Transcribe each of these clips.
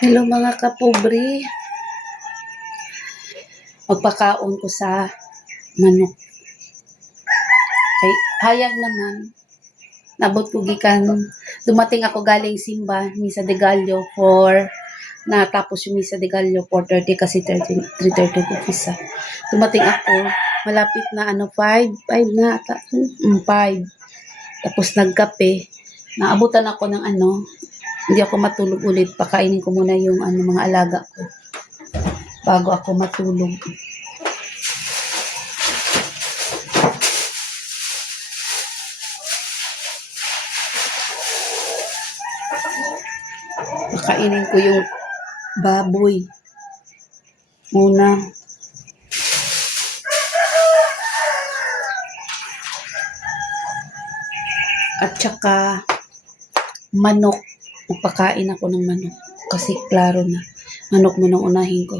Hello mga kapobre, magpakaon ko sa manok. Kay hayag naman, nabot ko gikan, dumating ako galing simba, Misa de Gallo natapos yung Misa de Gallo 4:30 kasi 3:30 ko kisa. Dumating ako, malapit na 5 na ata, 5. Tapos nagkape, naabutan ako ng hindi ako matulog ulit, pakainin ko muna yung mga alaga ko bago ako matulog. Pakainin ko yung baboy muna. At saka manok. Magpakain ako ng manok. Kasi klaro na. Manok muna unahin ko.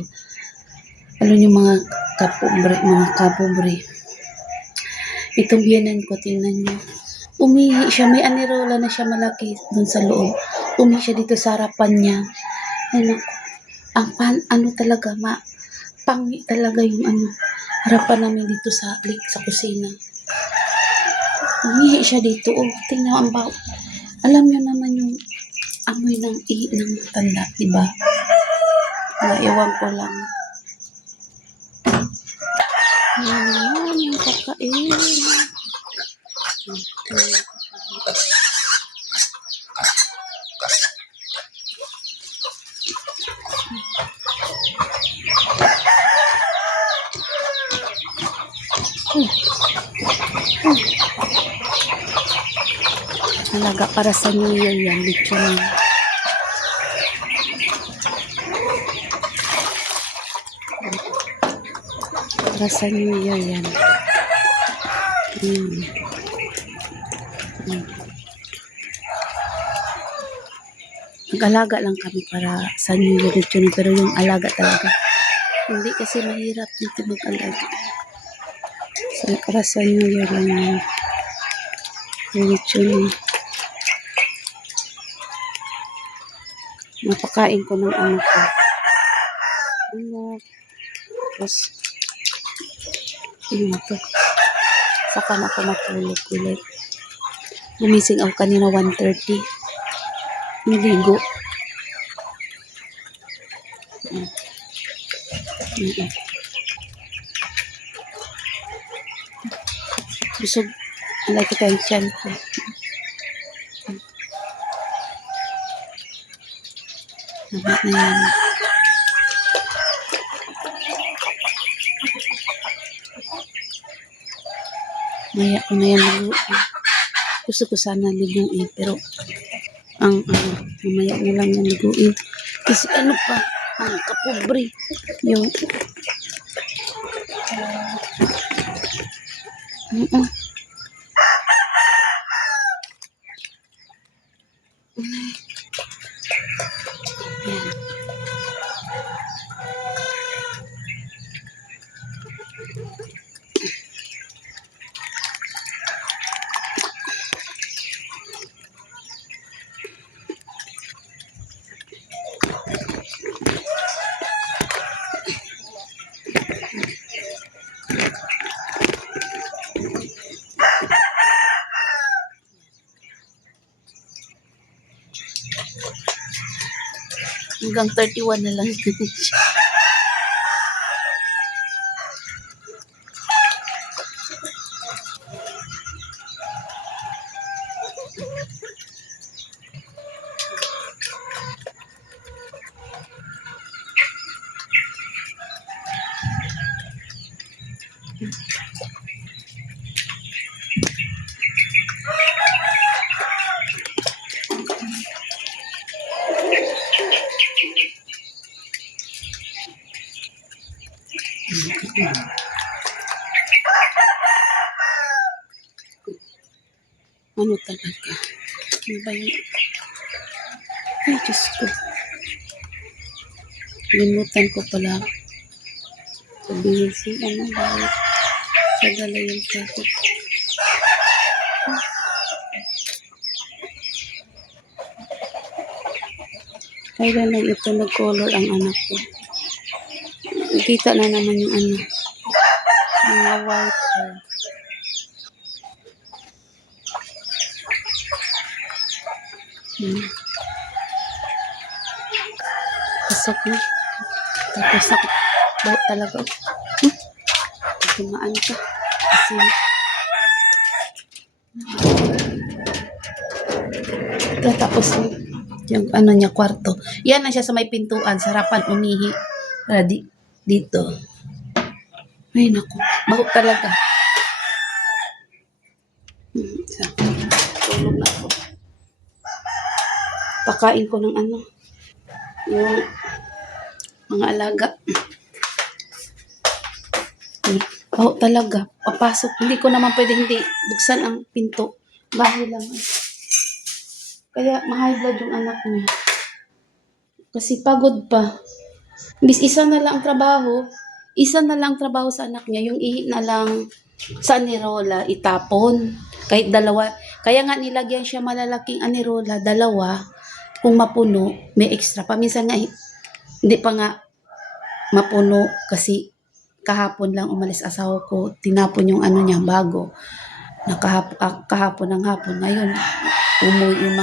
Ano yung mga kapobre. Itong biyanan ko, tingnan nyo. Umihi siya. May anirola na siya malaki dun sa loob. Umihi siya dito sa harapan niya. Talaga, pangi talaga yung harapan namin dito sa kusina. Umihi siya dito. Tingnan ang baho. Alam niyo naman yung amoy ng matanda, diba? Naiwan ko lang. Yan naman yung kakain. Talaga para sa New Year yan, lechon. Para sa New Year yan. Mag-alaga lang kami para sa New Year lechon, pero yung alaga talaga. Hindi kasi mahirap dito mag-alaga. So, para sa New Year lang yung lechon. Napakain ko ng anak ko. Tapos, ito. Saka na ako matulog ulit. Gumising ako kanina 1:30. Niligo. Busog. Alay ko tayong tiyan ko. Nabat na yan. Maya ko na yan liguin. Gusto ko sana liguin, pero mamaya na lang yan liguin. Kasi mga kapobre, yung hanggang 31 na lang siya. Ano talaga? Ano ba yun? Ay, Diyos ko. Limutan ko pala. Sabihin si ba? Sa dala yung traffic. Kailan lang ito nag-color ang anak ko. Nakita na naman yung ano, mga white hair. Hmm. Pasok na. Tapos ako, bawat talaga. Tumaan ka. Kasi, tapos yung ano niya, kwarto. Yan na siya sa may pintuan, sarapan, umihi. Para dito. Ay, naku. Baho talaga. Tulog na ako. Pakain ko ng ano, yung mga alaga. Baho talaga. Papasok. Hindi ko naman pwede hindi buksan ang pinto. Baho lang. Kaya ma-high blood yung anak niya. Kasi pagod pa. Bis isa na lang ang trabaho. Isa na lang trabaho sa anak niya. Yung ihi na lang sa anirola, itapon. Kahit dalawa. Kaya nga nilagyan siya malalaking anirola, dalawa. Kung mapuno, may extra pa. Minsan nga, hindi pa nga mapuno kasi kahapon lang umalis asawa ko. Tinapon yung ano niya bago. Kahapon ng hapon. Ngayon, umuwi yung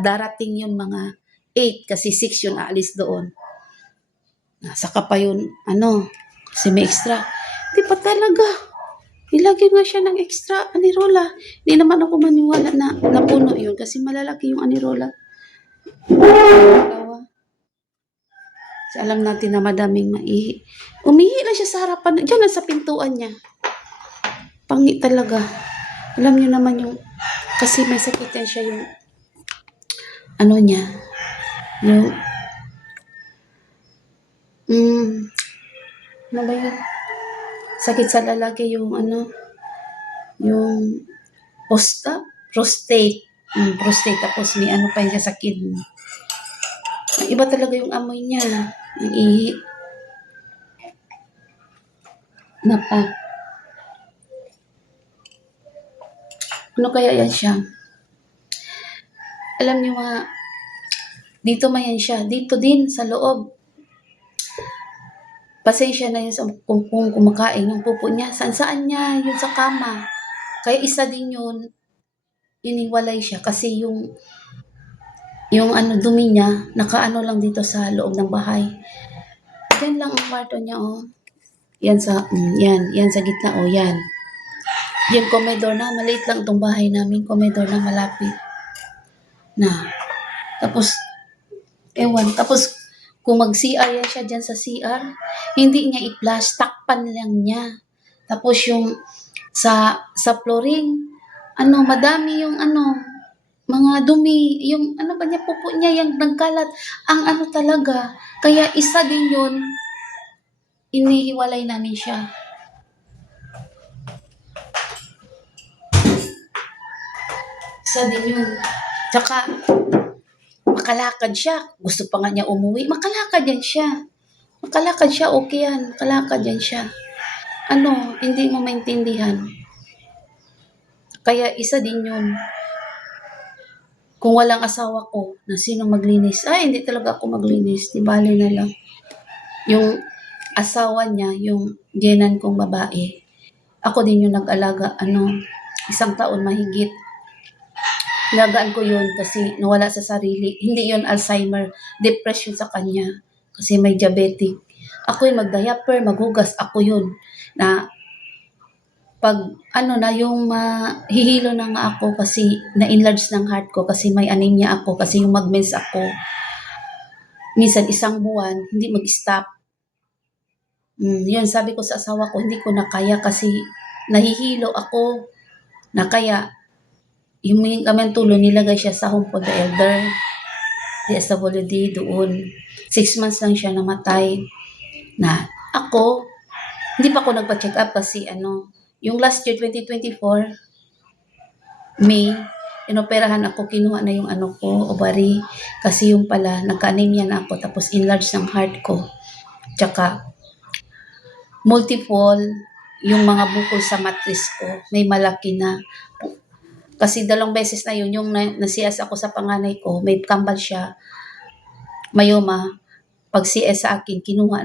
darating yung mga 8 kasi 6 yun aalis doon. Saka pa yun, ano, kasi may extra. Di pa talaga. Ilagyan nga siya ng extra anirola. Hindi naman ako maniwala na napuno yun kasi malalaki yung anirola. Kasi alam natin na madaming maihi. Umihi na siya sa harapan. Diyan sa pintuan niya. Pangi talaga. Alam niyo naman yung, kasi may sakit yan siya yung, ano niya, yung, ano ba yun? Sakit sa lalaki yung, ano, yung, prostate. Prostate. Tapos may ano pa yun siya sa kidney. Iba talaga yung amoy niya. Ang ihi. Napa. Ano kaya yan siya? Alam niyo mga, dito man yan siya. Dito din, sa loob. Pasensya na yun kung kumakain yung pupo niya. Saan niya? Yun sa kama. Kaya isa din yun, iniwalay siya. Kasi yung ano, dumi niya, nakaano lang dito sa loob ng bahay. Diyan lang ang kwarto niya, oh. Yan sa, yan sa gitna, oh, yan. Yung komedor na, maliit lang itong bahay namin. Komedor na malapit. Na. Tapos, tapos, kung mag-CR yan siya dyan sa CR, hindi niya i-flush, takpan lang niya. Tapos yung sa flooring, ano, madami yung ano, mga dumi, yung ano ba niya, pupo niya, yung nagkalat. Ang ano talaga, kaya isa din yun, inihiwalay namin siya. Isa din yun. Tsaka, makalakad siya. Gusto pa nga niya umuwi. Makalakad yan siya. Makalakad siya, okay yan. Makalakad yan siya. Ano, hindi mo maintindihan. Kaya isa din yun. Kung walang asawa ko, na sino maglinis? Ay, hindi talaga ako maglinis. Di bali na lang. Yung asawa niya, yung genan kong babae, ako din yung nag-alaga, 1 taon mahigit. Alagaan ko yun kasi nawala sa sarili. Hindi yun Alzheimer, depression sa kanya. Kasi may diabetic. Ako yung mag-diaper, maghugas, ako yun. Na pag na yung hihilo na nga ako kasi na-enlarge ng heart ko kasi may anemia ako kasi yung mag-mens ako. Minsan 1 buwan, hindi mag-stop. Yun, sabi ko sa asawa ko, hindi ko na kaya kasi nahihilo ako na kaya humingi kami ng tulong, nilagay siya sa home for the elder. DSWD doon. 6 months lang siya namatay. Na ako, hindi pa ako nagpa-check up kasi yung last year, 2024, May, inoperahan ako, kinuha na yung ovary. Kasi yung pala, nagka-anemia na ako, tapos enlarge ng heart ko. Tsaka, multiple, yung mga bukol sa matris ko, may malaki na. Kasi 2 beses na yun, yung nasiyas ako sa panganay ko, may kambal siya. mayoma. Pag CS sa akin, kinuha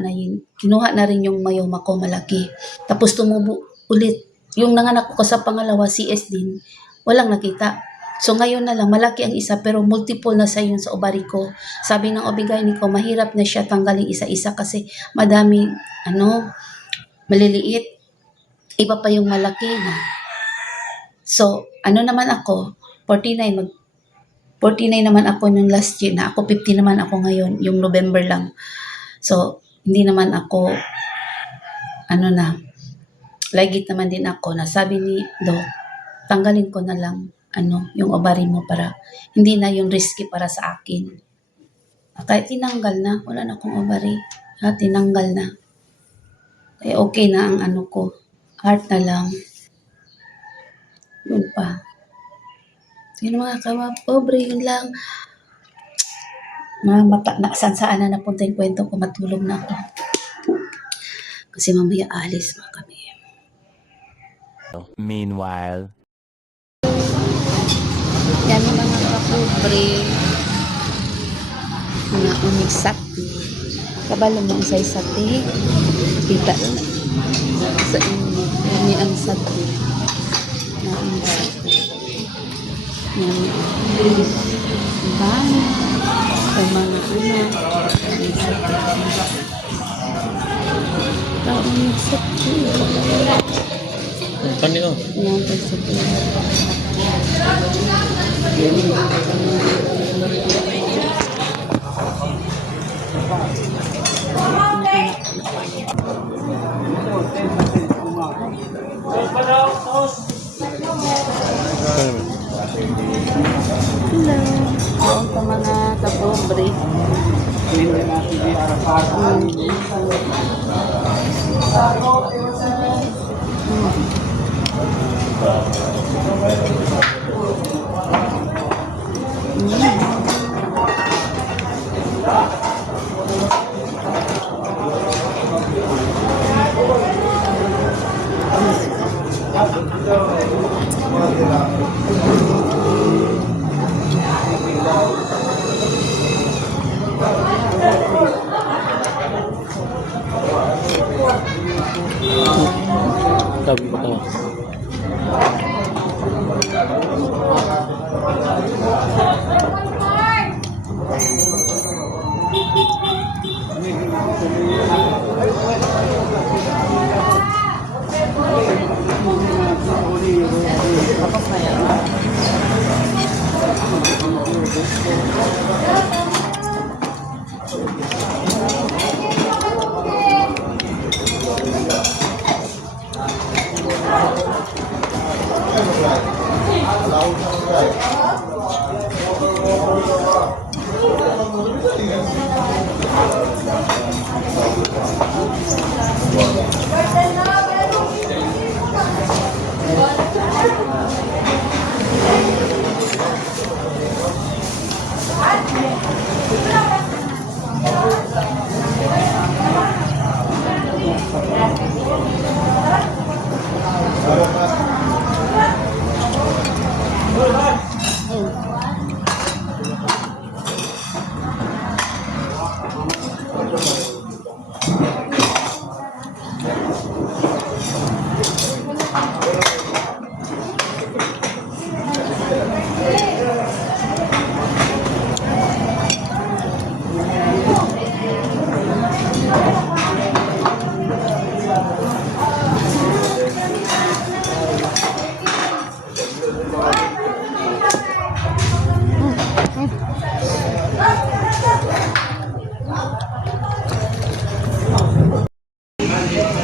na rin yung mayoma ko malaki. Tapos tumubo ulit. Yung nanganak ko sa pangalawa, CS din, walang nakita. So ngayon na lang, malaki ang isa pero multiple na sa yun sa ovary ko. Sabi ng OB-GYN ko, mahirap na siya tanggalin isa-isa kasi madami, maliliit. Iba pa yung malaki na. So, naman ako, 49 naman ako nung last year na. Ako 50 naman ako ngayon, yung November lang. So, hindi naman ako, lagit naman din ako na sabi ni Doc, tanggalin ko na lang, yung ovary mo para hindi na yung risky para sa akin. Kahit tinanggal na, wala na akong ovary. Tinanggal na. Okay na ang ko. Heart na lang. Yun pa. Yun mga pobre, yun lang. Saan na napunta yung kwento ko, matulog na ako. Kasi mamaya alis na kami. Meanwhile, yan yung mga kapobre na umigsakti. Kabalo mo sa isakti. Kita lang. Sa inyo. Yan ang sakti. Na umigsakti. Yan. Diba? Sa mga umigsakti. Umigsakti. Pan nyo? Yan, pagsakti. Hello. Doon pa mga kapobre. Sabi ko to.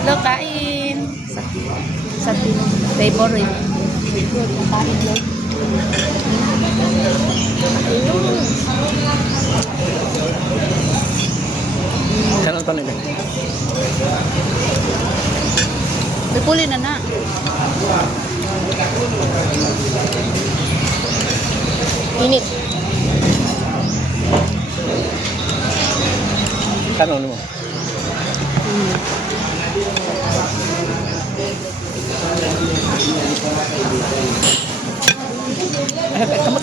Lo, kain. Sa favorite. Kain, lo. Kanan pa nila. Pipuli na na. Init. Kanan mo. Kamu